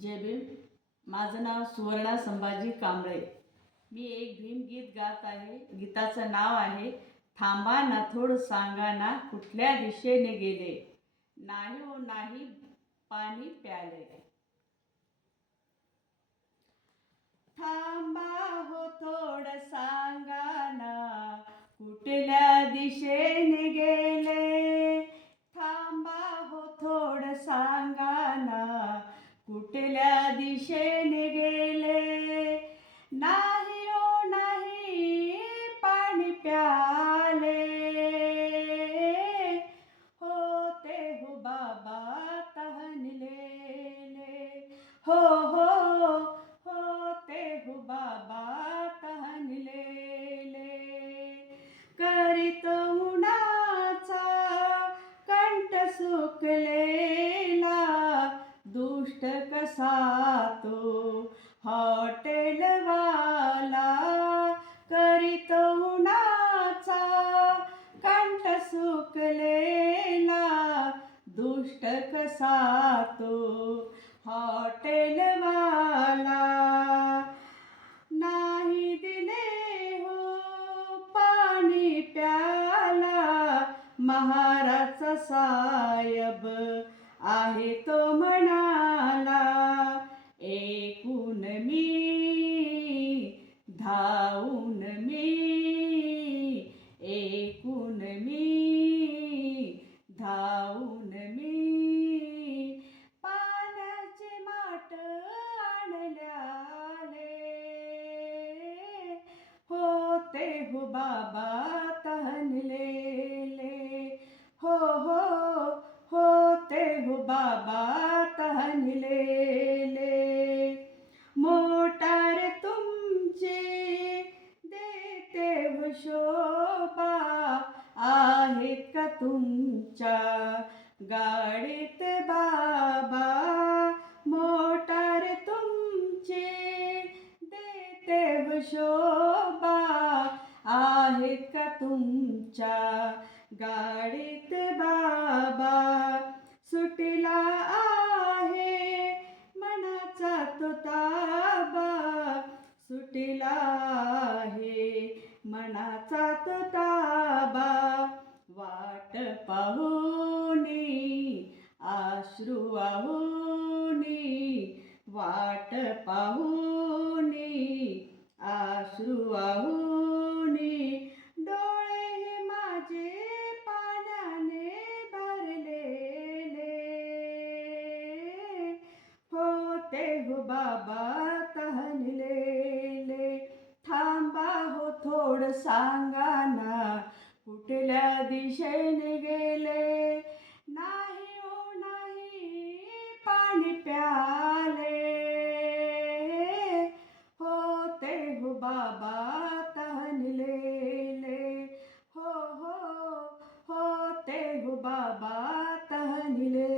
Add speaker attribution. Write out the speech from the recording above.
Speaker 1: जय भीम. माझं नाव सुवर्णा संभाजी कांबळे. मी एक भीमगीत गात आहे. गीताचं नाव आहे थांबा ना थोड सांगा ना कुठल्या दिशेने गेले? नाही हो नाही पाणी प्याले. थांबा हो थोड सांगा ना कुठल्या दिशेने हो हो होते हो बाबा तहनलेले. करीत उन्हाचा कंठ सुकलेला दुष्ट कसा तो हॉटेलवाला? करीत उन्हाचा कंठ सुकलेला दुष्ट कसा तो हॉ महाराजचा सायब आहे तो म्हणाला एकूण मी धावून मी एकूण मी धावून मी पाण्याचे माट आणल्याले होते हो बाबा बाबा तहनलेले मोटार तुमचे देते व शोभा आहेत का तुमच्या गाडीत? बाबा मोटार तुमचे देते हो शोभा आहेत का तुम मनाचा तो ताबा आहे. मनाचा ताबा वाट पाहुनी आश्रू होनी वाट पाहुनी. हो बाबा तहनिलेले थांबा हो थोड सांगा ना कुठल्या दिशेने गेले? नाही हो नाही पाणी प्याले. हो ते हो बाबा तहनिलेले हो हो हो ते हो बाबा तहनले